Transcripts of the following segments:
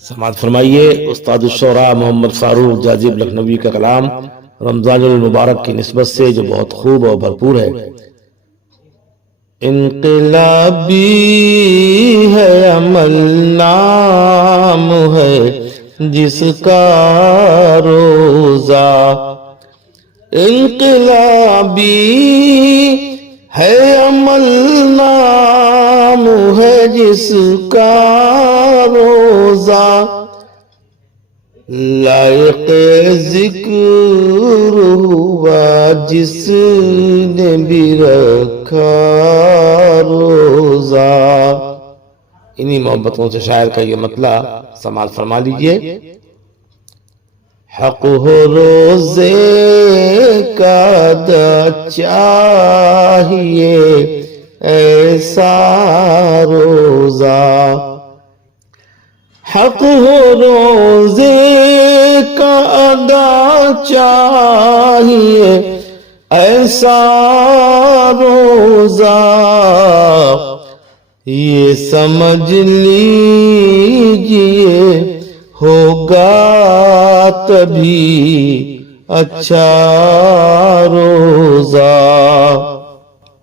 سماعت فرمائیے استاد الشعراء محمد فاروق جازب لکھنوی کا کلام رمضان المبارک کی نسبت سے جو بہت خوب اور بھرپور ہے۔ انقلابی ہے عمل نام ہے جس کا روزہ، انقلابی ہے عمل نام ہے جس کا روزہ، لائق ذکر ہوا جس نے بھی رکھا روزہ۔ انہی محبتوں سے شاعر کا یہ مطلع سماعت فرما لیجئے۔ حق ہو روزے کا ادا چاہیے ایسا روزہ، حق ہو روزے کا ادا چاہیے ایسا روزہ، یہ سمجھ لیجئے ہوگا تبھی اچھا روزہ۔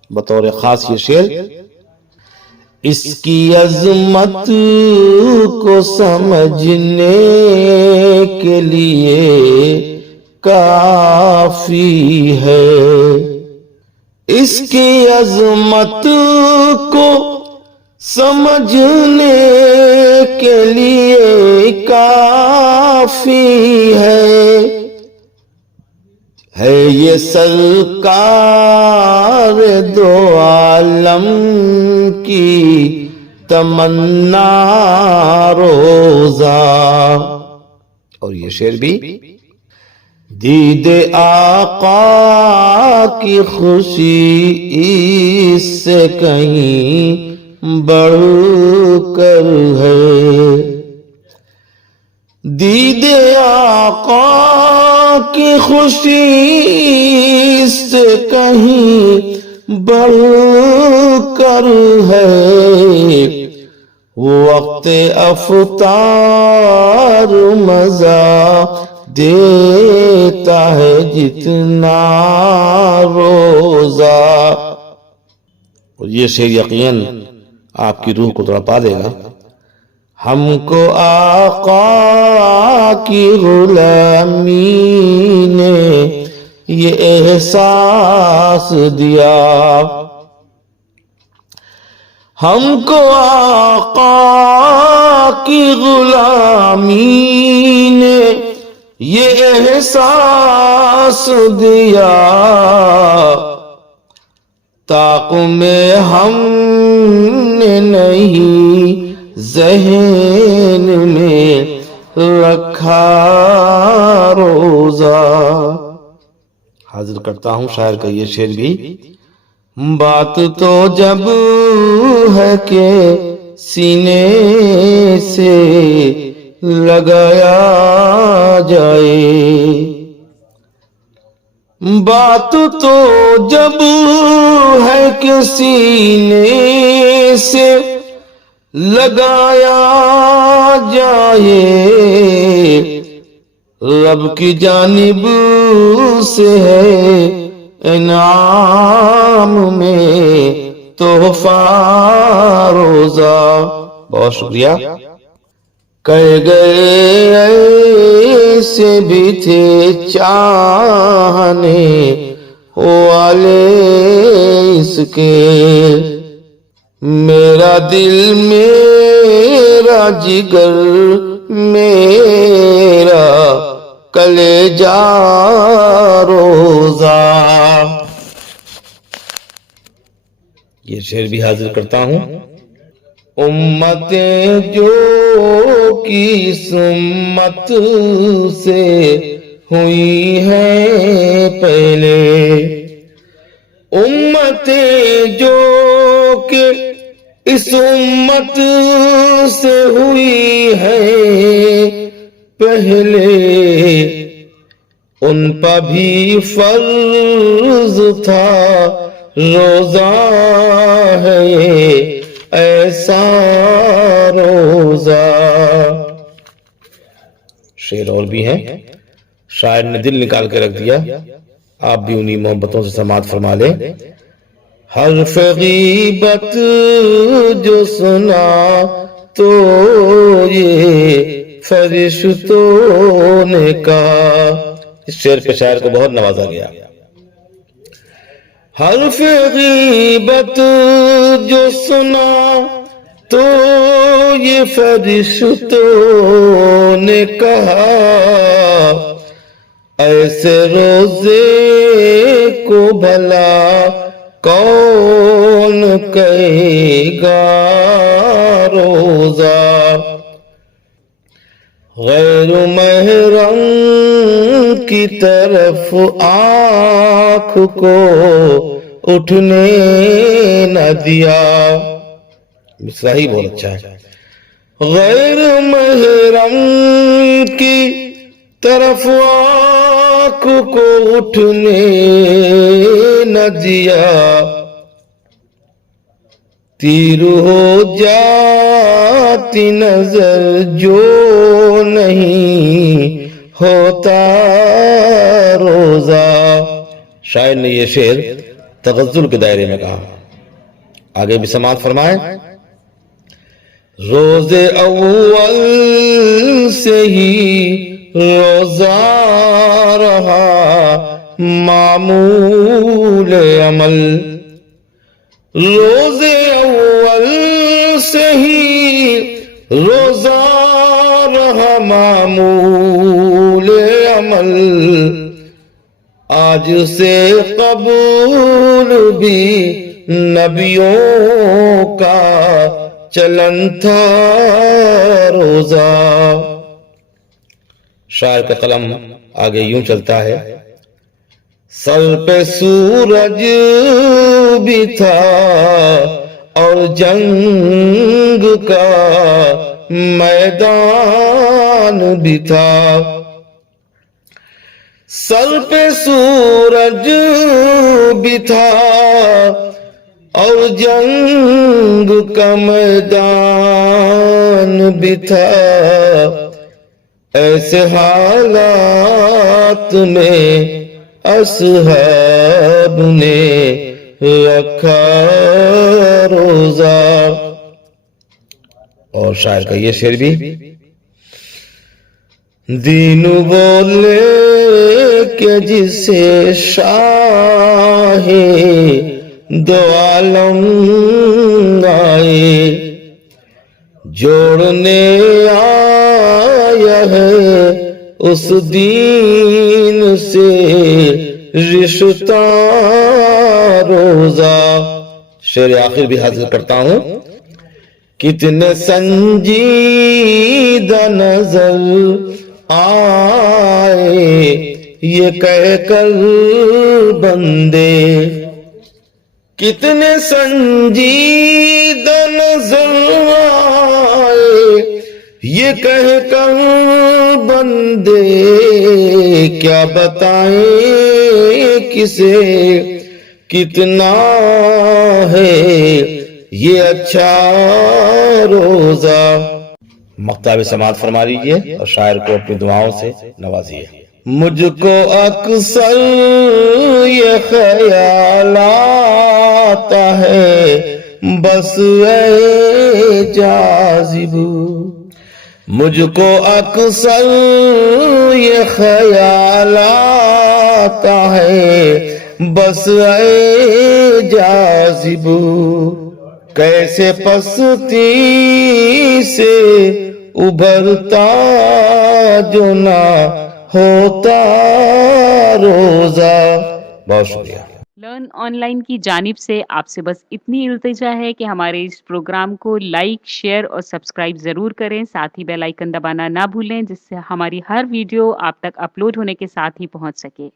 بطور خاص یہ شعر، اس کی عظمت کو سمجھنے کے لیے کافی ہے، اس کی عظمت کو سمجھنے کے لیے کافی ہے یہ سرکار دو عالم کی تمنا روزہ۔ اور یہ شعر بھی، دید آقا کی خوشی اس سے کہیں بڑھ کر ہے، دید آقا کی خوشی اس سے کہیں بڑھ کر ہے، وقت افطار مزہ دیتا ہے جتنا روزہ۔ اور یہ شعر یقیناً آپ کی روح کو تڑپا دے گا۔ ہم کو آقا کی غلامی نے یہ احساس دیا، ہم کو آقا کی غلامی نے یہ احساس دیا، طاق میں ہم نے نہیں ذہن میں رکھا روزہ۔ حاضر کرتا ہوں شاعر کا یہ شعر بھی، بات تو جب ہے کہ سینے سے لگایا جائے، بات تو جب ہے کہ سینے سے لگایا جائے، رب کی جانب سے ہے انعام میں تحفہ روزہ۔ بہت شکریہ۔ کہہ گئے ایسے بھی تھے چاہنے والے اس کے، میرا دل میرا جگر میرا کلیجہ روزہ۔ یہ شعر بھی حاضر کرتا ہوں۔ امتیں جو کس امت سے ہوئی ہیں پہلے، امتیں جو کہ اس امت سے ہوئی ہے پہلے، ان پر بھی فرض تھا روزہ ہے ایسا روزہ۔ شعر اور بھی ہیں، شاعر نے دل نکال کے رکھ دیا، آپ بھی انہی محبتوں سے سماعت فرما لیں۔ حرف غیبت جو سنا تو یہ فرشتوں نے کہا، اس شعر پہ شاعر کو بہت نوازا گیا۔ حرف غیبت جو سنا تو یہ فرشتوں نے کہا، ایسے روزے کو بھلا کون کہے گا روزہ، غیر محرم کی طرف آنکھ کو اٹھنے نہ دیا، مصرع ہی بہت اچھا ہے۔ غیر محرم کی طرف آنکھ کو اٹھنے نہ دیا، تیر ہو جاتی نظر جو نہیں ہوتا روزہ۔ شاعر نے یہ شعر تغزل کے دائرے میں کہا، آگے بھی سماعت فرمائیں۔ روز اول سے ہی روزہ رہا معمول عمل، روز اول سے ہی روزہ رہا معمول عمل، آج سے قبول بھی نبیوں کا چلن تھا روزہ۔ شاعر کا قلم آگے یوں چلتا ہے، سر پہ سورج بھی تھا اور جنگ کا میدان بھی تھا، سر پہ سورج بھی تھا اور جنگ کا میدان بھی تھا، ایسے حالات میں اصحاب نے رکھا روزہ۔ اور شاعر کا یہ شعر بھی، دین بولے کہ جسے شاہ دو عالم آئے جوڑنے آیا ہے اس دین سے رشتہ روزہ۔ شعر آخر بھی حاضر کرتا ہوں، کتنے سنجیدہ نظر آئے یہ کہہ کر بندے، کتنے سنجیدہ نظر آئے یہ کہہ کر بندے، کیا بتائیں کسے کتنا ہے یہ اچھا روزہ۔ مقطع سماعت فرما لیجئے اور شاعر کو اپنی دعاؤں سے نوازیے۔ مجھ کو اکثر یہ خیال آتا ہے بس اے جاذب، مجھ کو اکثر یہ خیال آتا ہے بس اے جاذب، کیسے پستی سے ابھرتا جو نہ ہوتا روزہ۔ بہت شکریہ۔ لرن آن لائن کی جانب سے آپ سے بس اتنی التجا ہے کہ ہمارے اس پروگرام کو لائک، شیئر اور سبسکرائب ضرور کریں، ساتھ ہی بیل آئیکن دبانا نہ بھولیں جس سے ہماری ہر ویڈیو آپ تک اپلوڈ ہونے کے ساتھ ہی پہنچ سکے۔